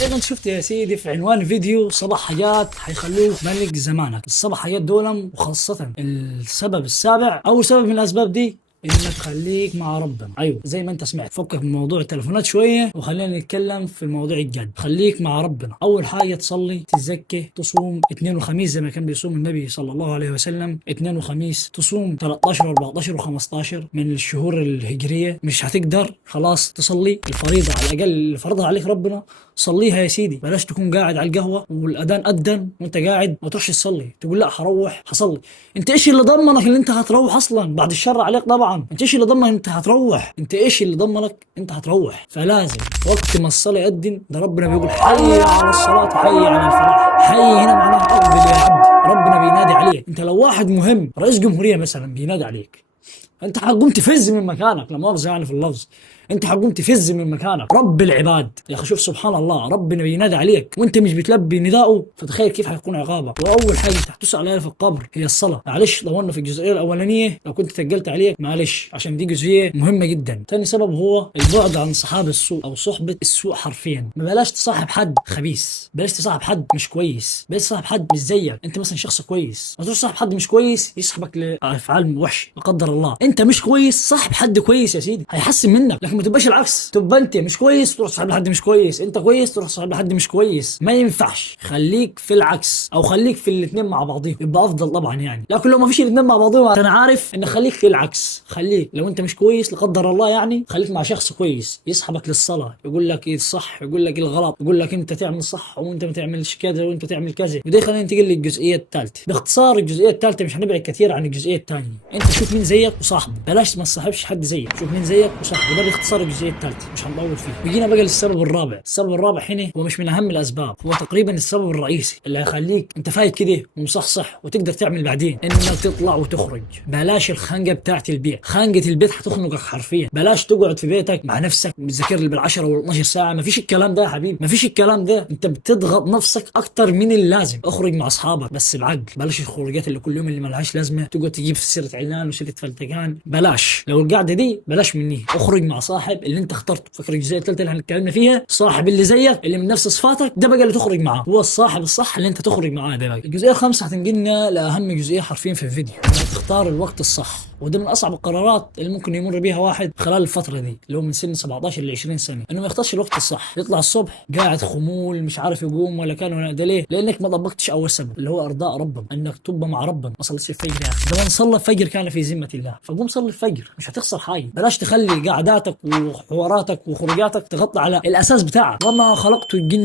زي ما انت شفت يا سيدي في عنوان الفيديو، 7 حاجات حيخلوك ملك زمانك. ال7 حاجات دول، وخاصة السبب السابع، أول سبب من الأسباب دي انك خليك مع ربنا. ايوه زي ما انت سمعت، فكك من موضوع التليفونات شويه وخلينا نتكلم في الموضوع الجد. خليك مع ربنا. اول حاجه تصلي، تزكي، تصوم اثنين وخميس زي ما كان بيصوم النبي صلى الله عليه وسلم. اثنين وخميس تصوم 13 و14 و15 من الشهور الهجريه. مش هتقدر خلاص تصلي الفريضه على الاقل اللي فرضها عليك ربنا، صليها يا سيدي. بلاش تكون قاعد على القهوه والاذان اذن وانت قاعد ما تروحش تصلي، تقول لا هروح هصلي. انت ايش اللي ضمنك ان انت هتروح اصلا؟ بعد الشر عليك طبعا. انت ايش اللي ضمنك انت هتروح؟ انت ايش اللي ضمنك انت هتروح؟ فلازم وقت ما الصلاه يأذن، ده ربنا بيقول حي على الصلاه حي على الفلاح. حي هنا معناها اقبل يا عبد، ربنا بينادي عليك. انت لو واحد مهم رئيس جمهوريه مثلا بينادي عليك، انت حقوم تفز من مكانك، لا مؤاخذه يعني في اللفظ، انت حقوم تفز من مكانك. رب العباد يا اخي، شوف سبحان الله، ربنا بينادي عليك وانت مش بتلبي نداءه، فتخيل كيف حيكون عقابك. واول حاجه تحتسع عليها في القبر هي الصلاه. معلش طولنا في الجزئيه الاولانيه، لو كنت تقلت عليك معلش، عشان دي جزئيه مهمه جدا. ثاني سبب هو البعد عن صحاب السوء او صحبه السوء. حرفيا ما بلاش تصاحب حد خبيث، بلاش تصاحب حد مش كويس، بلاش تصاحب حد مش زيك. انت مثلا شخص كويس، ما تروح تصاحب حد مش كويس يسحبك لافعال وحش لا قدر الله. انت مش كويس، صاحب حد كويس يا سيدي هيحسن منك، لكن ما تبقاش العكس. تبقى انت مش كويس تروح تصاحب حد مش كويس، انت كويس تروح تصاحب حد مش كويس. ما ينفعش. خليك في العكس، او خليك في الاثنين مع بعضهم، يبقى افضل طبعا يعني. لكن لو ما فيش الاثنين مع بعضهم، انا عارف ان خليك في العكس. خليك لو انت مش كويس لا قدر الله يعني، خليك مع شخص كويس يسحبك للصلاه، يقول لك ايه الصح، يقول لك ايه الغلط، يقول لك انت تعمل صح وانت ما تعملش كذا وانت تعمل كذا. وده خلينا ننتقل للجزئيه الثالثه. باختصار الجزئيه الثالثه مش هنبعد كثير عن الجزئيه الثانيه. انت شوف مين زيك وصاحبه، بلاش ما تصاحبش حد زيك. شوف مين زيك وصاحبه. ده باختصار الجزئيه الثالثه، مش هنطول فيه. وجينا بقى للسبب الرابع. السبب الرابع هنا هو مش من اهم الاسباب، هو تقريبا السبب الرئيسي اللي هيخليك انت فايت كده ومصحصح وتقدر تعمل بعدين، انك تطلع وتخرج. بلاش الخنقه بتاعت البيت. خنقه البيت هتخنقك حرفيا. بلاش تقعد في بيتك مع نفسك بتذاكر لي بال10 وال12 ساعه. ما فيش الكلام ده يا حبيبي، ما فيش الكلام ده. انت بتضغط نفسك اكتر من اللازم. اخرج مع اصحابك بس بعقل. بلاش الخروجات اللي كل يوم اللي ملهاش لازمه، تقعد تجيب في سيره علان وسيره فلتقان. بلاش. لو القعده دي بلاش مني. اخرج مع صاحب اللي انت اخترته. فاكر الجزئيه الثالثه اللي احنا اتكلمنا فيها؟ صاحب اللي زيك اللي من نفس صفاتك، ده بقى اللي تخرج معاه، هو الصاحب الصح اللي انت تخرج معاه. ده بقى الجزئيه الخامسه هتنقلنا لاهم جزئيه حرفيا في الفيديو، انك تختار الوقت الصح. وده من اصعب القرارات اللي ممكن يمر بيها واحد خلال الفتره دي، اللي هو من سن 17 ل 20 سنه، انه ما يختارش الوقت الصح. يطلع الصبح قاعد خمول مش عارف يقوم ولا كان ولا ده. ليه؟ لانك ما طبقتش اول سبب اللي هو ارضاء ربنا، انك تبقى مع ربنا. ما صليتش الفجر يا اخي، ده من صلى الفجر كان في ذمه الله، فقوم صلي الفجر، مش هتخسر حاجه. بلاش تخلي قعداتك وحواراتك وخروجاتك تغطي على الاساس بتاعك. وما خلقت الجن